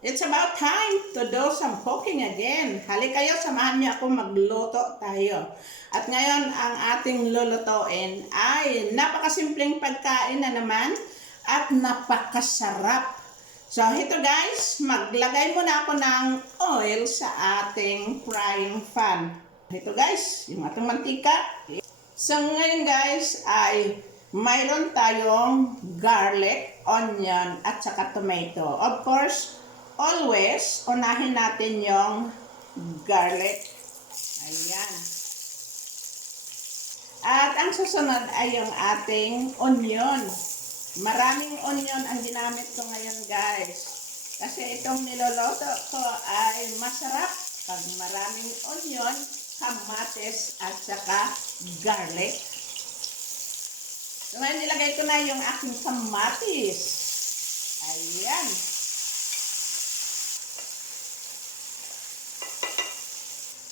It's about time to do some cooking again. Hali kayo, samahan niyo ako magluto tayo. At ngayon, ang ating lulutuin ay napakasimpleng pagkain na naman at napakasarap. So, ito guys, maglagay muna ako ng oil sa ating frying pan. Ito guys, yung ating mantika. So, ngayon guys, ay mayroon tayong garlic, onion, at saka tomato. Of course, always, unahin natin yung garlic. Ayan. At ang susunod ay yung ating onion. Maraming onion ang ginamit ko ngayon guys. Kasi itong niloloto ko ay masarap pag maraming onion, kamatis, at saka garlic. So ngayon nilagay ko na yung aking kamatis. Ayan.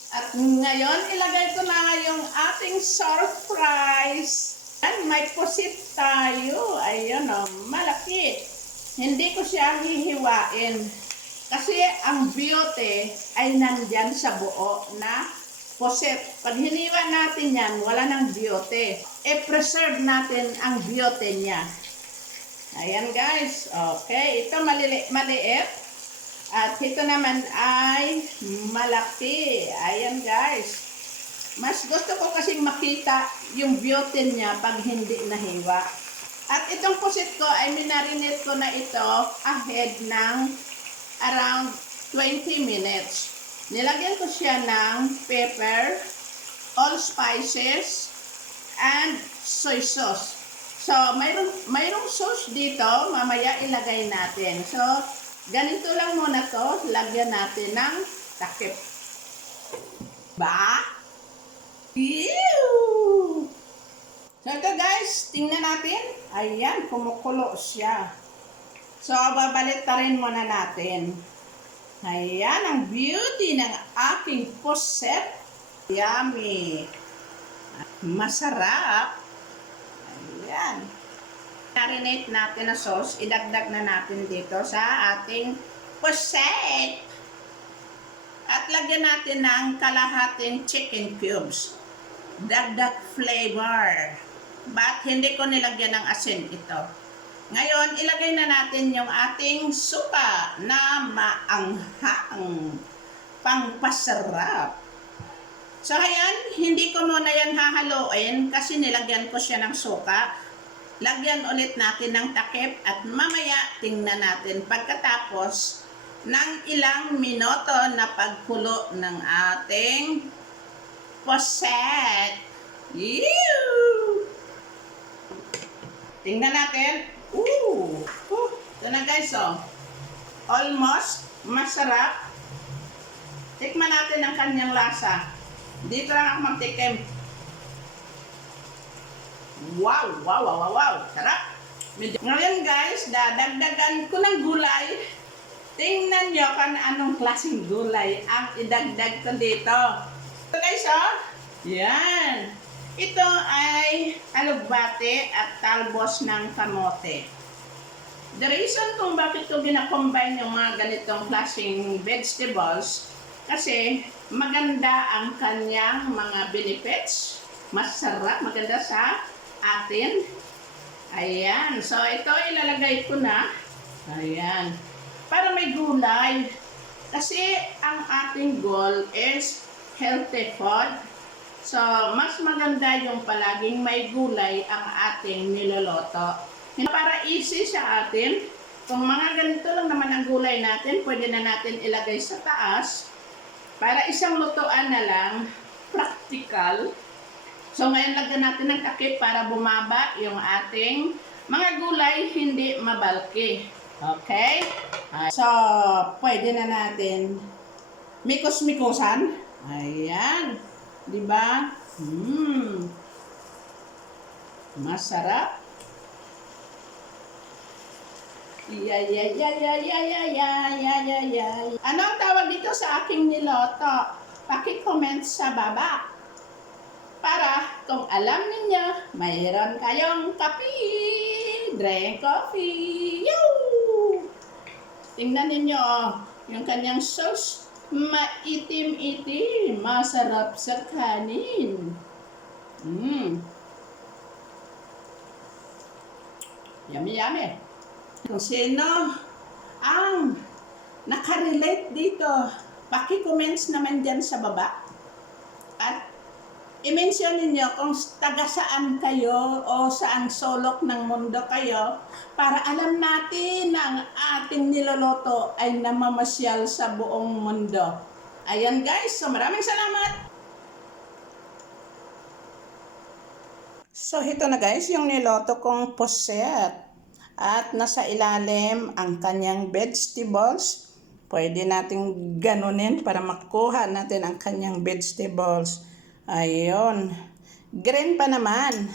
At ngayon, ilagay ko na yung ating surprise. At may pusit tayo. Ayun o, malaki. Hindi ko siya hihiwain. Kasi ang beauty ay nandyan sa buo na pusit. Pag hiniwa natin yan, wala ng beauty. I-preserve natin ang beauty niya. Ayan guys. Okay, ito maliit. At ito naman ay malaki. Ayan guys. Mas gusto ko kasing makita yung beauty niya pag hindi nahiwa. At itong pusit ko ay minarinate ko na ito ahead ng around 20 minutes. Nilagyan ko siya ng pepper, allspices, and soy sauce. So, mayroong sauce dito, mamaya ilagay natin. So, ganito lang muna to, lagyan natin ng takip. Ba? Ew! So ito guys, tingnan natin. Ayan, kumukulo siya. So, babalitarin muna natin. Ayan, ang beauty ng aking puset. Yummy! Masarap. Ayan. Marinate natin na sauce, idagdag na natin dito sa ating puset. At lagyan natin ng kalahating chicken cubes. Dagdag flavor. But hindi ko nilagyan ng asin ito. Ngayon, ilagay na natin yung ating suka na maanghang. Pangpasarap. So, ayan, hindi ko muna yan hahaluin kasi nilagyan ko siya ng suka. Lagyan ulit natin ng takip at mamaya tingnan natin pagkatapos ng ilang minuto na pagkulo ng ating puset. Ew! Tingnan natin. Ito na guys, oh. Almost masarap. Tikman natin ang kanyang lasa. Dito lang ako magtikim. Wow! Sarap! Ngayon guys, dadagdagan ko ng gulay. Tingnan nyo kung anong klaseng gulay ang idagdag ko dito. So guys, oh. Yan. Ito ay alugbate at talbos ng kamote. The reason kung bakit ko ginakombine yung mga ganitong klaseng vegetables, kasi maganda ang kanyang mga benefits. Masarap, maganda sa atin. Ayan. So, ito ilalagay ko na. Ayan. Para may gulay. Kasi ang ating goal is healthy food. So, mas maganda yung palaging may gulay ang ating niloloto. Para easy sa atin. Kung mga ganito lang naman ang gulay natin, pwede na natin ilagay sa taas. Para isang lutuan na lang, practical. So ngayon lagyan natin ng takip para bumaba yung ating mga gulay hindi mabalki. Okay? So, pwede na natin mikos-mikosan. Ayan. Diba? Masarap. Ano ang tawag dito sa aking niloto? Paki-comment sa baba. Para kung alam ninyo, mayroon kayong kape. Drink coffee. Yoo! Tingnan ninyo, oh, yung kanyang sauce. Maitim-itim. Masarap sa kanin. Yummy, yummy. Kung sino ang nakarelate dito, paki-comments naman dyan sa baba. At i-mention ninyo kung taga saan kayo o saang sulok ng mundo kayo para alam natin na ang ating niloloto ay namamasyal sa buong mundo. Ayan guys, so maraming salamat! So ito na guys, yung niloto kong puset. At nasa ilalim ang kanyang vegetables. Pwede nating ganunin para makuha natin ang kanyang vegetables. Ayun. Green pa naman.